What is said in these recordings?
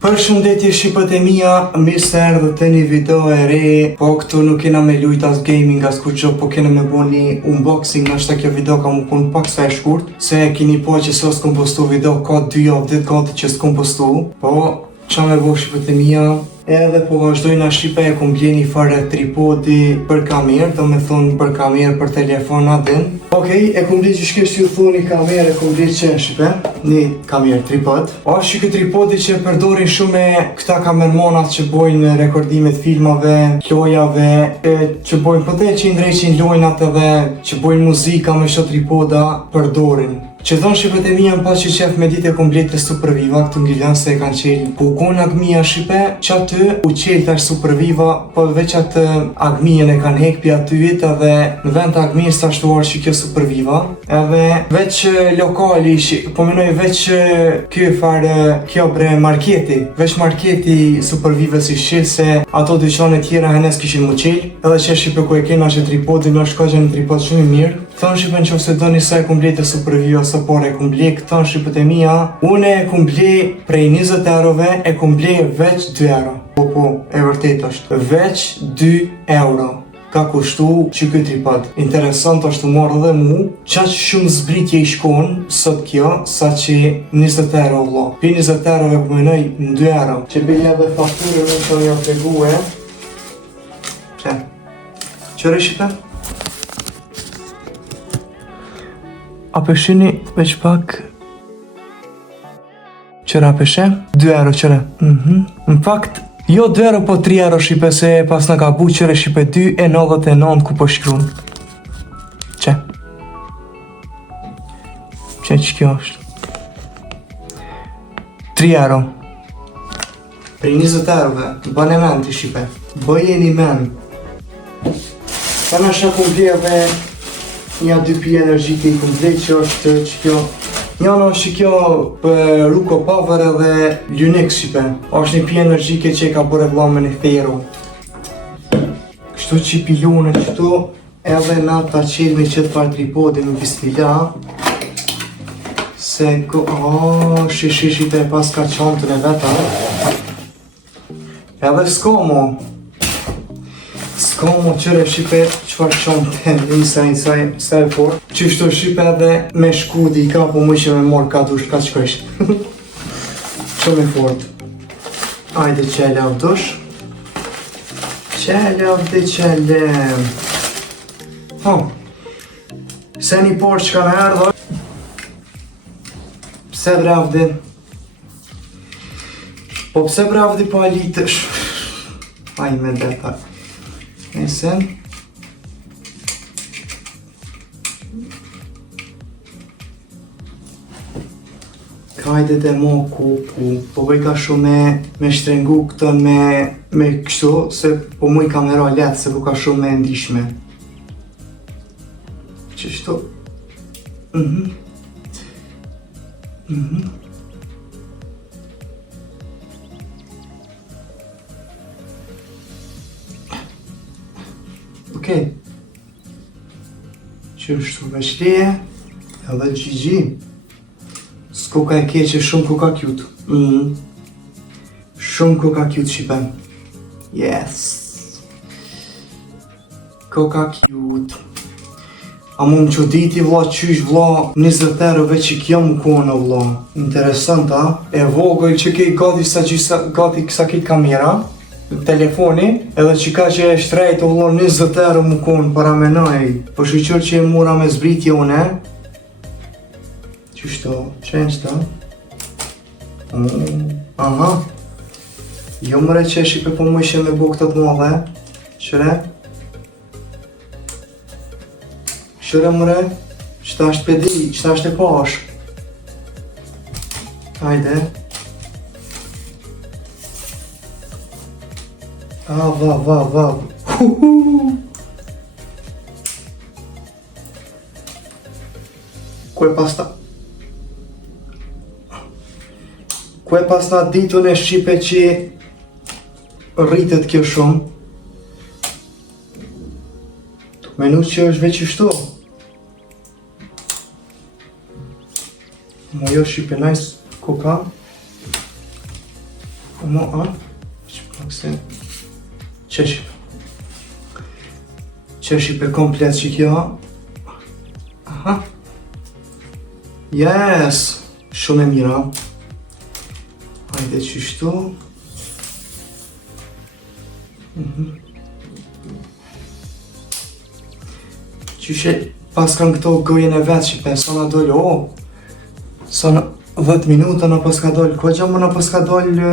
Përshëndetje shqipët e mia, mirë se erdhët te një video e re. Po këtu nuk kena me lujt as gaming as kur gjo, po kena me bo një unboxing. Nështë kjo video ka më kun pak sa e shkurt, se kini po që së s'kom postu video, ka 2 javë dit gati që s'kom postu. Po, qa me bo shqipët e mia, edhe po vazhdojnë a shqipe e kom bje një fare tripodi për kamerë, do me thonë për kamerë, për telefon adin. Okej, e kom bje që shkesh t'ju thoni kamerë, e kom bje që shqipe, një kamerë tripod. Ashtë që këtë tripodi që përdorin shumë e këta kamermonat që bojnë rekordimet filmave, lojave, që bojnë pëte që i ndrejqin lojnat edhe që bojnë muzika me shto tripoda përdorin. Që thonë shqipet e mija më pas që qef me ditë e komplet të Superviva, këtu ngiljan se e kanë qelë pukon agmija shqipe, që aty u qelë tash Superviva, po veç atë agmijen e kanë hek pja atyit edhe në vend të agmijës të ashtuar që kjo Superviva, edhe veç lokali, po menoj veç kjo bre marketi, veç marketi Superviva si shqilë se ato dyqane tjera henes kishin mu qelë, edhe që shqipe ku e kena që tripodin është ka që një tripod shumë i mirë. Thonë shqipe në qofë se do një sa e komplet e Superviva së por e kumble këta shqipët e mija, une e kumble prej 20 eurove, e kumble veç 2 euro. Po, e vërtet është, veç 2 euro ka kushtu që këtë tripod. Interesant është të morë dhe mu, qaq shumë zbritje i shkon sot kjo, sa që 20 euro vlo. Pi 20 eurove pëmenoj në 2 euro. Që bilja dhe fakturë në të një tregue. Që? Qëre shqipe? A peshini veç pak. Qëra peshe? 2 euro qëre. Në fakt, jo 2 euro po 3 euro shqipe se pas në ka bu qëre shqipe 2,99 ku po shkruan. Që? Që kjo është? 3 euro. Për 20 eurove, bën e men të shqipe. Bëjeni men. Ta në shë kumbleve një 2 pi energjike i komplet që është që kjo. Njënë është që kjo për Ruko Power edhe Lunix shqipe. është një pi energjike që e ka bërë vla me një thero. Kështu që i pilone qëtu edhe na ta qelmi qëtë par tripodin në bismila. Se ko... shishite e pas ka qantën e veta. Edhe s'komo. S'komo qëre shqipe qëfar qante njësa e fort. Qështu shqipe edhe me shkudi i ka po mu që me morë ka dush ka qëkësh. Shumë e fort. Ajde qele av dush. Qele av dhe qele. Se një por që ka në erdha. Pse bravdi? Po pse bravdi po alitësh? Aj me deta. Esen. Kajde dhe mo ku, po bëj ka shumë me shtrengu këtë me kështu, se po mu i kamera letë, se po ka shumë me ndishme. Qështu? Okej. Qështu veçleje, edhe GG. S'ko ka e keqe, shumë ko ka cute. Shumë ko ka cute shqipen. Yes. Ko ka cute. A mu më qoditi vla qysh vla 20 eurove që kjo më kone vla. Interesant a? E vogoj që kej gati kësa kej kamera. Telefoni, edhe që ka që e shtrejt o vlo 20 euro më konë para menoj. Po shqyqër që e mura me zbritje une. Qështo, qenë qëta? Aha. Jo mëre që e shqipe po më ishe me bu këtë të madhe. Qëre? Qëre mëre? Qëta është pedi, qëta është e pash. Hajde. Va. Ku e pas ta ditën e shqipe që rritet kjo shumë. Menu që është veç i shtu. Ma jo shqipe nice koka. Mo, a? Që pak se... Qeshi. Qeshi për komplet që kjo. Aha. Yes! Shumë e mira. Hajde qështu. Qyshe pas kanë këto gojën e vetë që sa na dollë, sa na 10 minuta na pas ka dollë, ko gjamë na pas ka dollë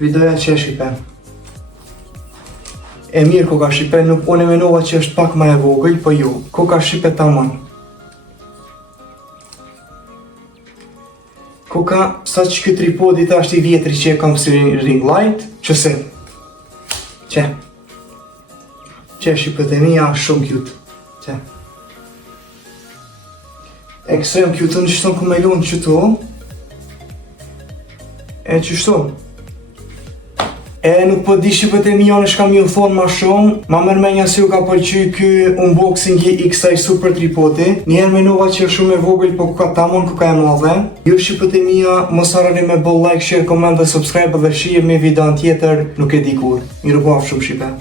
videoja që e shipen. E mirë ko ka shipen, nuk unë e menova që është pak ma e vogël, po ju, ko ka shipet tamam. Ko ka, sa që këtë tripodit ashtë i vjetri që e kam si ring light, që se, që shipet e mija shumë cute, që. Ekstrem cute, në qështon ku me lunë qëtu, e qështu. E nuk po di shqipet e mija në shkam ju thonë ma shumë, ma mërmenja si ju ka pëlqy ky unboxing i kësaj super tripodi. Njerë menova që është shumë e vogël, po ku ka tamon, ku ka e madhe. Ju shqipet e mija, mos harroni me bëll like, share, comment dhe subscribe dhe shihemi video në tjetër, nuk e di kur. Mirupafshim shqipe.